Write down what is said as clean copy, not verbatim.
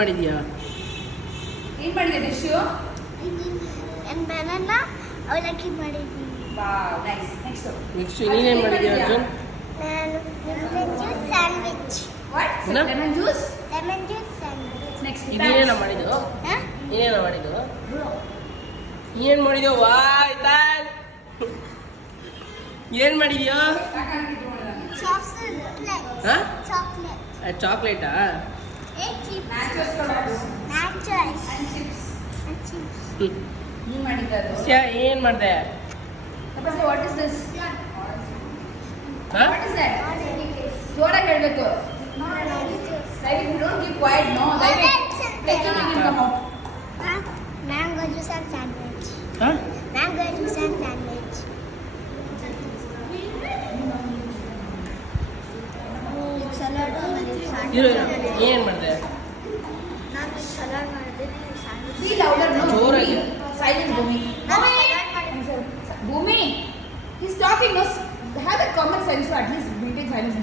ಮಾಡಿದ್ಯಾ? ಏನು ಮಾಡಿದೆ ಡಿಶು? banana ಅವಲಕ್ಕಿ ಮಾಡಿದ್ದೀನಿ. Wow nice. ನೆಕ್ಸ್ಟ್ ನೀನೇನು ಮಾಡಿದ್ಯಾ ಅರ್ಜುನ್? ನಾನು ಲೆಮನ್ ಜ್ಯೂಸ್ ಸ್ಯಾಂಡ್ವಿಚ್. ವಾಟ್? ಏನು? Lemon juice. ಸ್ಯಾಂಡ್ವಿಚ್. ನೆಕ್ಸ್ಟ್ ಇದೇನೇನ ಮಾಡಿದ್ದು? ಹಾ? ಏನೇನ ಮಾಡಿದ್ದು? ಏನ್ ಮಾಡಿದ್ಯೋ? ವಾಯ್ ಏನ್ ಮಾಡಿದ್ಯೋ? ಚಾಕ್ಲೇಟ್. ಹಾ? ಚಾಕ್ಲೇಟ್. ಚಾಕ್ಲೇಟಾ? Naturals natural chips. ಚಿಪ್ಸ್. ನೀನು ಮಾಡಿದ್ದು ಏನ್ ಮಾಡ್ದೆ? What is this? ಹಾ? What is that? ಜೋರಾಗಿ ಹೇಳಬೇಕು. ದಯವಿಟ್ಟು ಡೋಂಟ್ ಕೀಪ್ ಕ್ವೈಟ್. ನೋ ದಯವಿಟ್ಟು take it in come out. Mango juice and sandwich. ಹಾ? Mango juice and sandwich. Salad ಇರು ಏನ್ ಮಾಡ್ದೆ? ನಾನು ಸಲಾಡ್ ಮಾಡಿದ್ದೀನಿ. Be louder, no. ಜೋರಾಗಿ. Silence, Bhumi. ನಾನು Bhumi! ಸಲಾಡ್ ಮಾಡಿದ್ದೀನಿ. Bhumi! He's talking, no? Have a common sense to at least maintain silence.